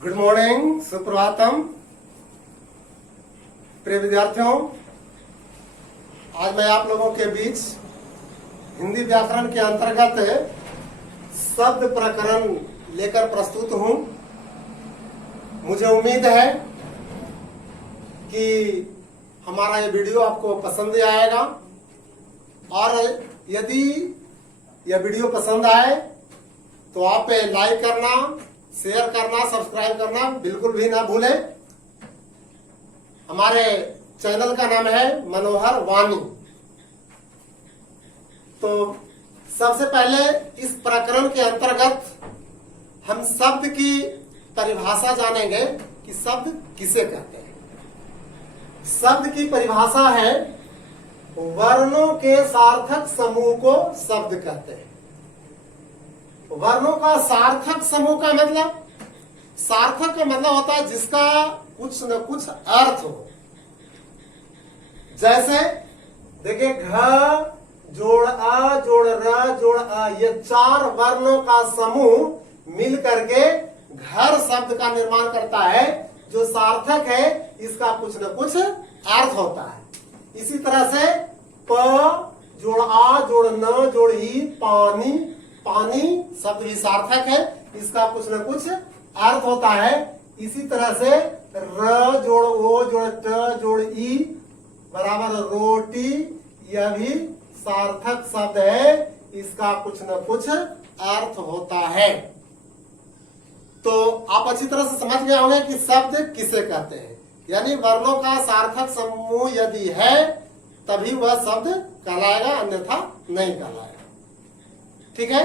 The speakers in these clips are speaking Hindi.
Good morning, Suprabhatam. प्रिय विद्यार्थियों, आज मैं आप लोगों के बीच हिंदी व्याकरण के अंतर्गत शब्द प्रकरण लेकर प्रस्तुत हूं। मुझे उम्मीद है कि हमारा ये वीडियो आपको पसंद आएगा और यदि यह वीडियो पसंद आए तो आप लाइक करना, शेयर करना, सब्सक्राइब करना बिल्कुल भी ना भूलें। हमारे चैनल का नाम है मनोहर वाणी। तो सबसे पहले इस प्रकरण के अंतर्गत हम शब्द की परिभाषा जानेंगे कि शब्द किसे कहते हैं। शब्द की परिभाषा है वर्णों के सार्थक समूह को शब्द कहते हैं। वर्णों का सार्थक समूह का मतलब, सार्थक का मतलब होता है जिसका कुछ न कुछ अर्थ हो। जैसे देखिए, घ जोड़ अ जोड़ र जोड़ अ, ये चार वर्णों का समूह मिल करके घर शब्द का निर्माण करता है। जो सार्थक है इसका कुछ न कुछ अर्थ होता है। इसी तरह से प जोड़ आ जोड़ न जोड़ ई पानी, पानी शब्द भी सार्थक है, इसका कुछ न कुछ अर्थ होता है। इसी तरह से र जोड़ ओ जोड़ ट जोड़ ई बराबर रोटी, यह भी सार्थक शब्द है, इसका कुछ न कुछ अर्थ होता है। तो आप अच्छी तरह से समझ गए होंगे कि शब्द किसे कहते हैं। यानी वर्णों का सार्थक समूह यदि है तभी वह शब्द कहलाएगा, अन्यथा नहीं कहलाएगा। ठीक है,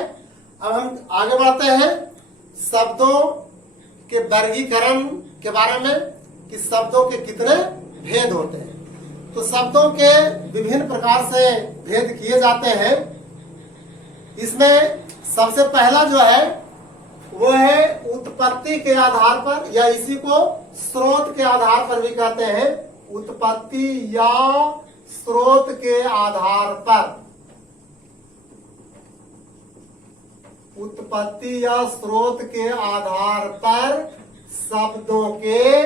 अब हम आगे बढ़ते हैं शब्दों के वर्गीकरण के बारे में कि शब्दों के कितने भेद होते हैं। तो शब्दों के विभिन्न प्रकार से भेद किए जाते हैं। इसमें सबसे पहला जो है वो है उत्पत्ति के आधार पर, या इसी को स्रोत के आधार पर भी कहते हैं। उत्पत्ति या स्रोत के आधार पर, उत्पत्ति या स्रोत के आधार पर शब्दों के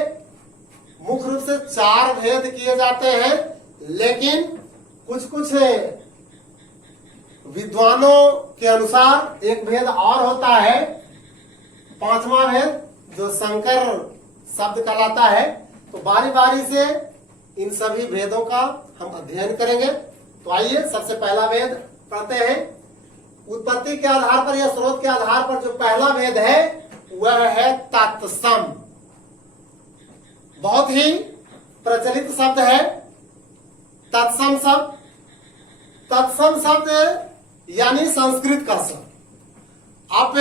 मुख्य रूप से चार भेद किए जाते हैं। लेकिन कुछ कुछ विद्वानों के अनुसार एक भेद और होता है, पांचवा भेद, जो संकर शब्द कहलाता है। तो बारी बारी से इन सभी भेदों का हम अध्ययन करेंगे। तो आइए सबसे पहला भेद पढ़ते हैं। उत्पत्ति के आधार पर या स्रोत के आधार पर जो पहला भेद है वह है तत्सम। बहुत ही प्रचलित शब्द है तत्सम शब्द। तत्सम शब्द यानी संस्कृत का शब्द। आप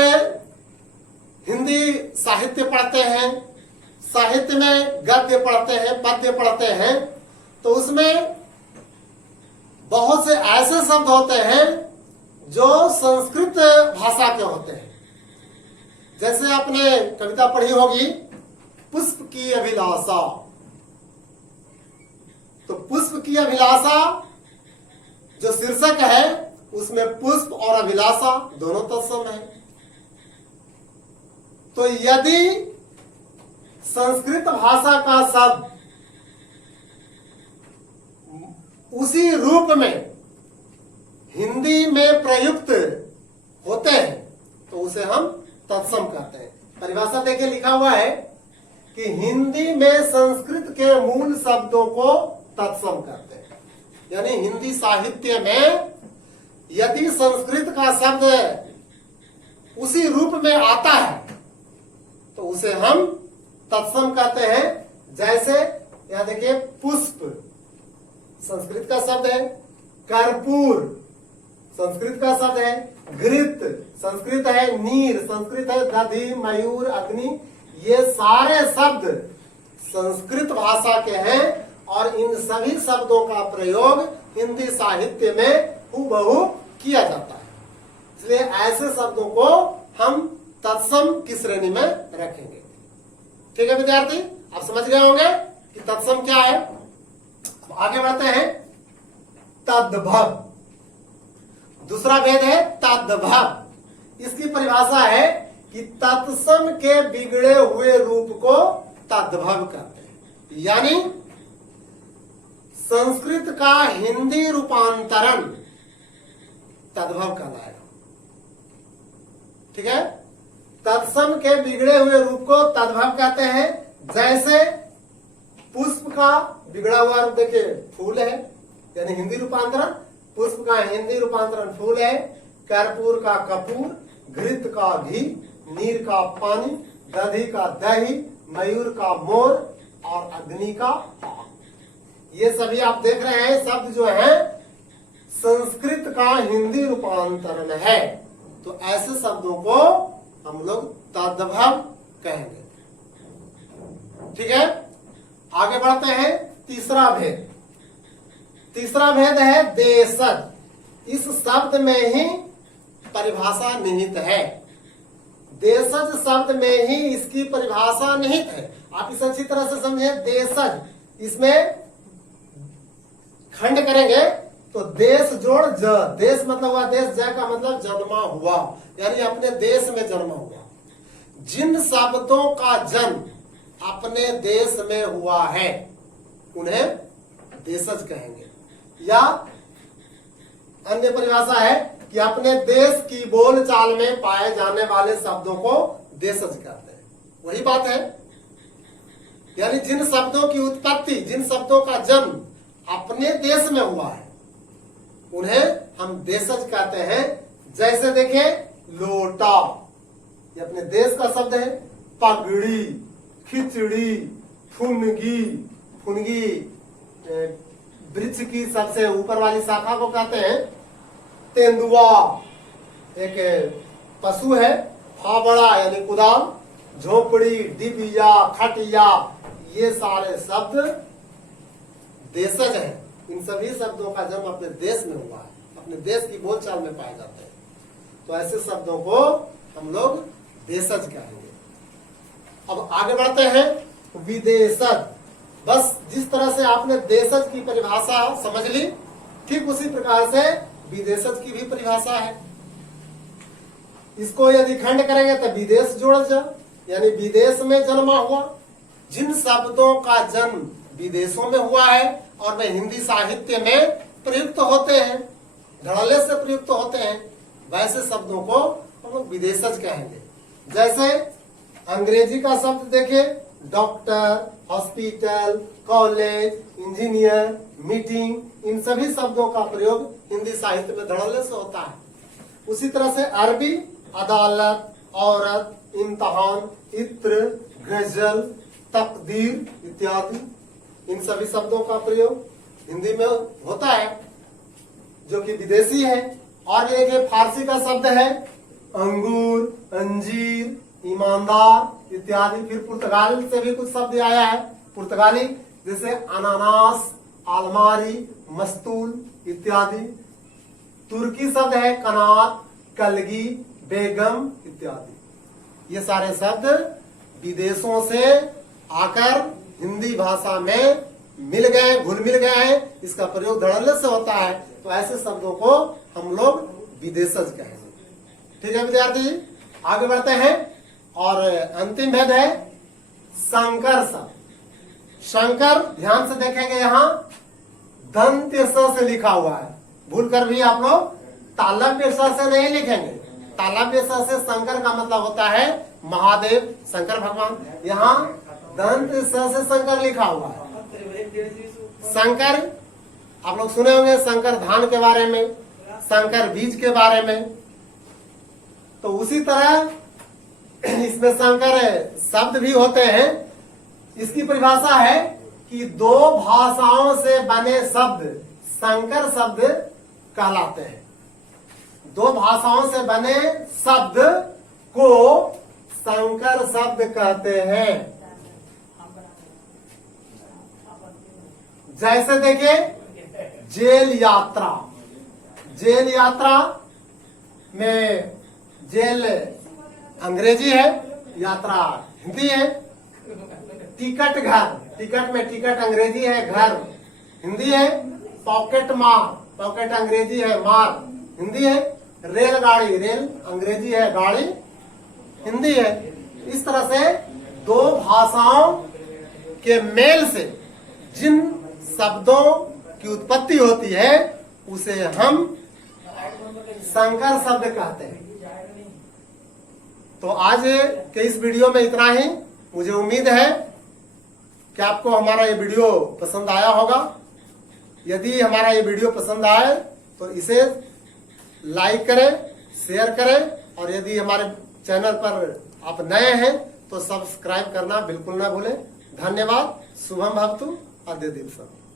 हिंदी साहित्य पढ़ते हैं, साहित्य में गद्य पढ़ते हैं, पद्य पढ़ते हैं, तो उसमें बहुत से ऐसे शब्द होते हैं जो संस्कृत भाषा के होते हैं। जैसे आपने कविता पढ़ी होगी, पुष्प की अभिलाषा। तो पुष्प की अभिलाषा जो शीर्षक है उसमें पुष्प और अभिलाषा दोनों तत्सम है। तो यदि संस्कृत भाषा का शब्द उसी रूप में हिंदी में प्रयुक्त होते हैं तो उसे हम तत्सम कहते हैं। परिभाषा देखिए, लिखा हुआ है कि हिंदी में संस्कृत के मूल शब्दों को तत्सम कहते हैं। यानी हिंदी साहित्य में यदि संस्कृत का शब्द उसी रूप में आता है तो उसे हम तत्सम कहते हैं। जैसे यहां देखिए, पुष्प संस्कृत का शब्द है, कर्पूर संस्कृत का शब्द है, घृत संस्कृत है, नीर संस्कृत है, दधि, मयूर, अग्नि, ये सारे शब्द संस्कृत भाषा के हैं और इन सभी शब्दों का प्रयोग हिंदी साहित्य में हूबहू किया जाता है। इसलिए ऐसे शब्दों को हम तत्सम की श्रेणी में रखेंगे। ठीक है विद्यार्थी, आप समझ गए होंगे कि तत्सम क्या है। आगे बढ़ते हैं। तद्भव दूसरा भेद है तद्भव। इसकी परिभाषा है कि तत्सम के बिगड़े हुए रूप को तद्भव कहते हैं, यानी संस्कृत का हिंदी रूपांतरण तद्भव कहलाएगा। ठीक है, तत्सम के बिगड़े हुए रूप को तद्भव कहते हैं। जैसे पुष्प का बिगड़ा हुआ रूप देखिए फूल है, यानी हिंदी रूपांतरण। पुष्प का हिंदी रूपांतरण फूल है। कर्पूर का कपूर, घृत का घी, नीर का पानी, दधी का दही, मयूर का मोर और अग्नि का आग। ये सभी आप देख रहे हैं शब्द जो है संस्कृत का हिंदी रूपांतरण है। तो ऐसे शब्दों को हम लोग तद्भव कहेंगे। ठीक है, आगे बढ़ते हैं। तीसरा भेद, तीसरा भेद है देशज। इस शब्द में ही परिभाषा निहित है। देशज शब्द में ही इसकी परिभाषा निहित है। आप इसे अच्छी तरह से समझे। देशज, इसमें खंड करेंगे तो देश जोड़ ज, देश मतलब हुआ देश, ज का मतलब जन्मा हुआ, यानी अपने देश में जन्मा हुआ। जिन शब्दों का जन्म अपने देश में हुआ है उन्हें देशज कहेंगे। या अन्य परिभाषा है कि अपने देश की बोलचाल में पाए जाने वाले शब्दों को देशज कहते हैं। वही बात है, यानी जिन शब्दों की उत्पत्ति, जिन शब्दों का जन्म अपने देश में हुआ है उन्हें हम देशज कहते हैं। जैसे देखें लोटा, ये अपने देश का शब्द है। पगड़ी, खिचड़ी, फुनगी, फुनगी वृक्ष की सबसे ऊपर वाली शाखा को कहते हैं। तेंदुआ एक पशु है। फावड़ा यानी कुदाल, झोपड़ी, डिबिया, खटिया, ये सारे शब्द देशज हैं। इन सभी शब्दों का जन्म अपने देश में हुआ है, अपने देश की बोलचाल में पाए जाते हैं। तो ऐसे शब्दों को हम लोग देशज कहेंगे। अब आगे बढ़ते हैं। विदेशज, बस जिस तरह से आपने देशज की परिभाषा समझ ली, ठीक उसी प्रकार से विदेशज की भी परिभाषा है। इसको यदि खंड करेंगे तो विदेश जोड़ जा, यानी विदेश में जन्मा हुआ। जिन शब्दों का जन्म विदेशों में हुआ है और वे हिंदी साहित्य में प्रयुक्त होते हैं, धड़ल्ले से प्रयुक्त होते हैं, वैसे शब्दों को हम लोग विदेशज कहेंगे। जैसे अंग्रेजी का शब्द देखिए, doctor, hospital, college, engineer, meeting, इन सभी शब्दों का प्रयोग हिंदी साहित्य में धड़ल्ले से होता है। उसी तरह से अरबी अदालत, औरत, इम्तहान, इत्र, गजल, तकदीर इत्यादि, इन सभी शब्दों का प्रयोग हिंदी में होता है जो कि विदेशी है। और देखिए फारसी का शब्द है अंगूर, अंजीर, ईमानदार इत्यादि। फिर पुर्तगाली से भी कुछ शब्द आया है, पुर्तगाली, जैसे अनानास, अलमारी, मस्तूल इत्यादि। तुर्की शब्द है कनात, कलगी, बेगम इत्यादि। ये सारे शब्द विदेशों से आकर हिंदी भाषा में मिल गए, घुल मिल गए हैं। इसका प्रयोग धड़ल्ले से होता है, तो ऐसे शब्दों को हम लोग विदेशज कहेंगे। ठीक है विद्यार्थी जी, आगे बढ़ते हैं। और अंतिम भेद है संकर शब्द। शंकर, ध्यान से देखेंगे, यहाँ दंत्य स से लिखा हुआ है। भूल कर भी आप लोग तालव्य स से नहीं लिखेंगे। तालव्य स से शंकर का मतलब होता है महादेव, शंकर भगवान। यहाँ दंत स से शंकर लिखा हुआ है। शंकर आप लोग सुने होंगे, शंकर धान के बारे में, शंकर बीज के बारे में। तो उसी तरह इसमें शंकर शब्द भी होते हैं। इसकी परिभाषा है कि दो भाषाओं से बने शब्द संकर शब्द कहलाते हैं। दो भाषाओं से बने शब्द को संकर शब्द कहते हैं। जैसे देखिए जेल यात्रा, जेल यात्रा में जेल अंग्रेजी है, यात्रा हिंदी है। टिकट घर, टिकट में टिकट अंग्रेजी है, घर हिंदी है। पॉकेट मार, पॉकेट अंग्रेजी है, मार हिंदी है। रेलगाड़ी, रेल अंग्रेजी है, गाड़ी हिंदी है। इस तरह से दो भाषाओं के मेल से जिन शब्दों की उत्पत्ति होती है उसे हम संकर शब्द कहते हैं। तो आज के इस वीडियो में इतना ही। मुझे उम्मीद है कि आपको हमारा ये वीडियो पसंद आया होगा। यदि हमारा ये वीडियो पसंद आए तो इसे लाइक करें, शेयर करें, और यदि हमारे चैनल पर आप नए हैं तो सब्सक्राइब करना बिल्कुल ना भूलें। धन्यवाद। शुभम भवतु। अद्य दिवसम्।